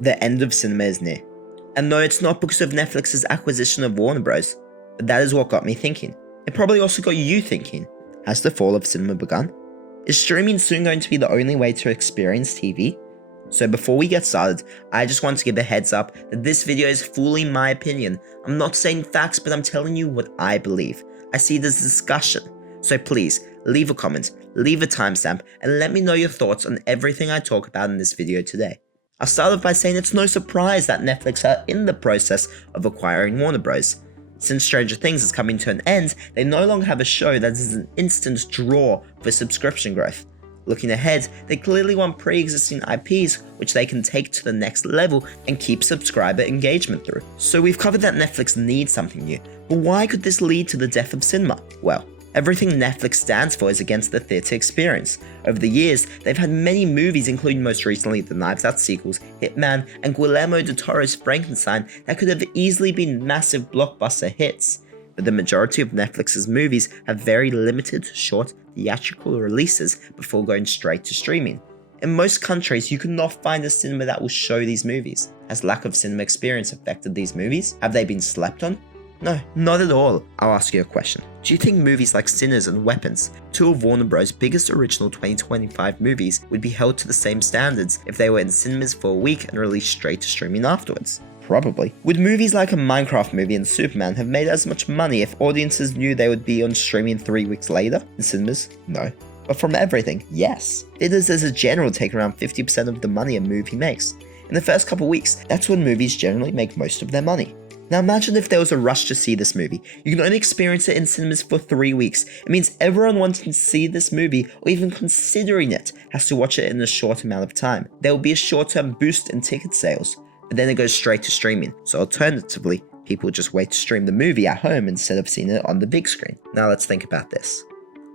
The end of cinema is near. And no, it's not because of Netflix's acquisition of Warner Bros., but that is what got me thinking. It probably also got you thinking. Has the fall of cinema begun? Is streaming soon going to be the only way to experience TV? So before we get started, I just want to give a heads up that this video is fully my opinion. I'm not saying facts, but I'm telling you what I believe. I see it as discussion. So please, leave a comment, leave a timestamp, and let me know your thoughts on everything I talk about in this video today. I'll start off by saying it's no surprise that Netflix are in the process of acquiring Warner Bros. Since Stranger Things is coming to an end, they no longer have a show that is an instant draw for subscription growth. Looking ahead, they clearly want pre-existing IPs which they can take to the next level and keep subscriber engagement through. So we've covered that Netflix needs something new, but why could this lead to the death of cinema? Well, everything Netflix stands for is against the theatre experience. Over the years, they've had many movies, including most recently the Knives Out sequels, Hitman, and Guillermo del Toro's Frankenstein, that could have easily been massive blockbuster hits. But the majority of Netflix's movies have very limited, short, theatrical releases before going straight to streaming. In most countries, you cannot find a cinema that will show these movies. Has lack of cinema experience affected these movies? Have they been slept on? No, not at all. I'll ask you a question. Do you think movies like Sinners and Weapons, two of Warner Bros' biggest original 2025 movies, would be held to the same standards if they were in cinemas for a week and released straight to streaming afterwards? Probably. Would movies like a Minecraft movie and Superman have made as much money if audiences knew they would be on streaming 3 weeks later in cinemas? No. But from everything, yes. Theaters as a general take around 50% of the money a movie makes. In the first couple weeks, that's when movies generally make most of their money. Now imagine if there was a rush to see this movie. You can only experience it in cinemas for 3 weeks. It means everyone wanting to see this movie, or even considering it, has to watch it in a short amount of time. There will be a short-term boost in ticket sales, but then it goes straight to streaming. So alternatively, people just wait to stream the movie at home instead of seeing it on the big screen. Now let's think about this.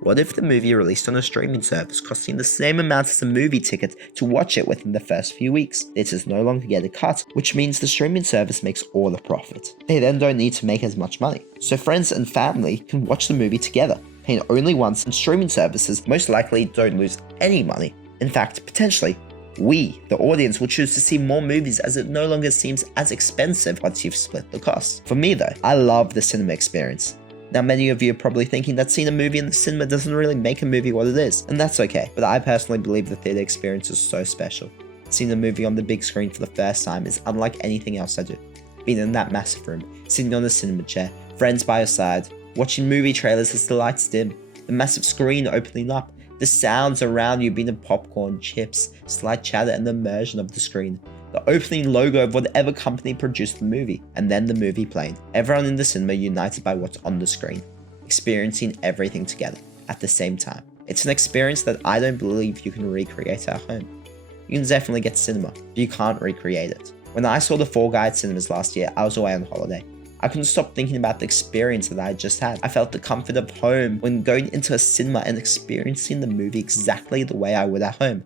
What if the movie released on a streaming service costing the same amount as a movie ticket to watch it within the first few weeks? Theaters no longer get a cut, which means the streaming service makes all the profit. They then don't need to make as much money. So friends and family can watch the movie together, paying only once, and streaming services most likely don't lose any money. In fact, potentially, we, the audience, will choose to see more movies as it no longer seems as expensive once you've split the cost. For me though, I love the cinema experience. Now many of you are probably thinking that seeing a movie in the cinema doesn't really make a movie what it is, and that's okay, but I personally believe the theatre experience is so special. Seeing a movie on the big screen for the first time is unlike anything else I do. Being in that massive room, sitting on a cinema chair, friends by your side, watching movie trailers as the lights dim, the massive screen opening up, the sounds around you being popcorn, chips, slight chatter, and the immersion of the screen. The opening logo of whatever company produced the movie, and then the movie playing. Everyone in the cinema united by what's on the screen, experiencing everything together at the same time. It's an experience that I don't believe you can recreate at home. You can definitely get cinema, but you can't recreate it. When I saw The Fall Guy at cinemas last year, I was away on holiday. I couldn't stop thinking about the experience that I had just had. I felt the comfort of home when going into a cinema and experiencing the movie exactly the way I would at home.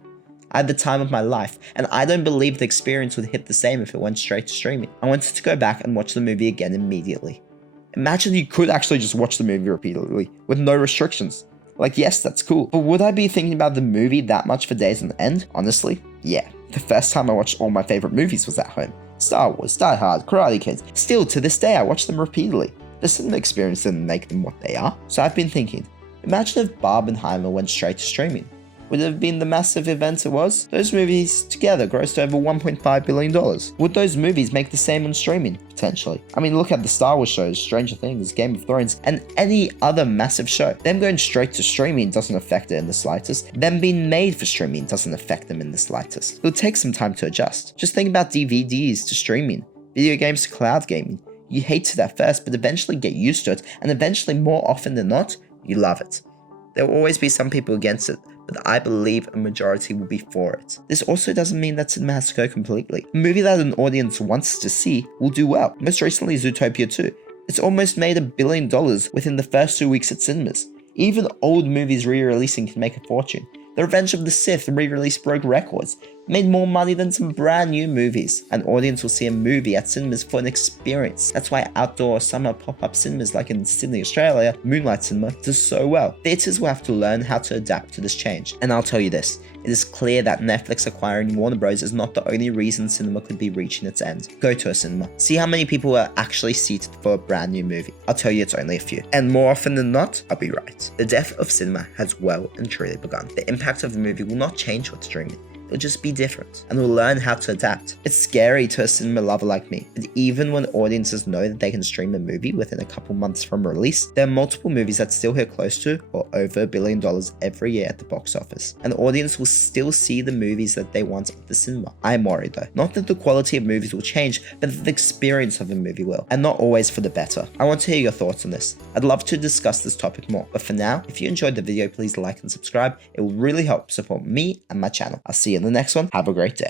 I had the time of my life, and I don't believe the experience would hit the same if it went straight to streaming. I wanted to go back and watch the movie again immediately. Imagine you could actually just watch the movie repeatedly, with no restrictions. Like, yes, that's cool, but would I be thinking about the movie that much for days on end? Honestly, yeah. The first time I watched all my favorite movies was at home. Star Wars, Die Hard, Karate Kid. Still, to this day, I watch them repeatedly. The cinema experience didn't make them what they are. So I've been thinking, imagine if Barbenheimer went straight to streaming. Would it have been the massive event it was? Those movies together grossed over $1.5 billion. Would those movies make the same on streaming? Potentially. I mean, look at the Star Wars shows, Stranger Things, Game of Thrones, and any other massive show. Them going straight to streaming doesn't affect it in the slightest. Them being made for streaming doesn't affect them in the slightest. It'll take some time to adjust. Just think about DVDs to streaming, video games to cloud gaming. You hate it at first, but eventually get used to it, and eventually, more often than not, you love it. There will always be some people against it, but I believe a majority will be for it. This also doesn't mean that cinema has to go completely. A movie that an audience wants to see will do well. Most recently, Zootopia 2. It's almost made $1 billion within the first 2 weeks at cinemas. Even old movies re-releasing can make a fortune. The Revenge of the Sith re-release broke records. made more money than some brand new movies. An audience will see a movie at cinemas for an experience. That's why outdoor summer pop-up cinemas like in Sydney, Australia, Moonlight Cinema, does so well. Theatres will have to learn how to adapt to this change. And I'll tell you this, it is clear that Netflix acquiring Warner Bros. Is not the only reason cinema could be reaching its end. Go to a cinema. See how many people are actually seated for a brand new movie. I'll tell you it's only a few. And more often than not, I'll be right. The death of cinema has well and truly begun. The impact of the movie will not change what's streaming. It'll just be different, and we'll learn how to adapt. It's scary to a cinema lover like me, but even when audiences know that they can stream a movie within a couple months from release, there are multiple movies that still hit close to or over $1 billion every year at the box office. An audience will still see the movies that they want at the cinema. I'm worried though. Not that the quality of movies will change, but that the experience of a movie will, and not always for the better. I want to hear your thoughts on this. I'd love to discuss this topic more, but for now, if you enjoyed the video, please like and subscribe. It will really help support me and my channel. I'll see you in the next one. Have a great day.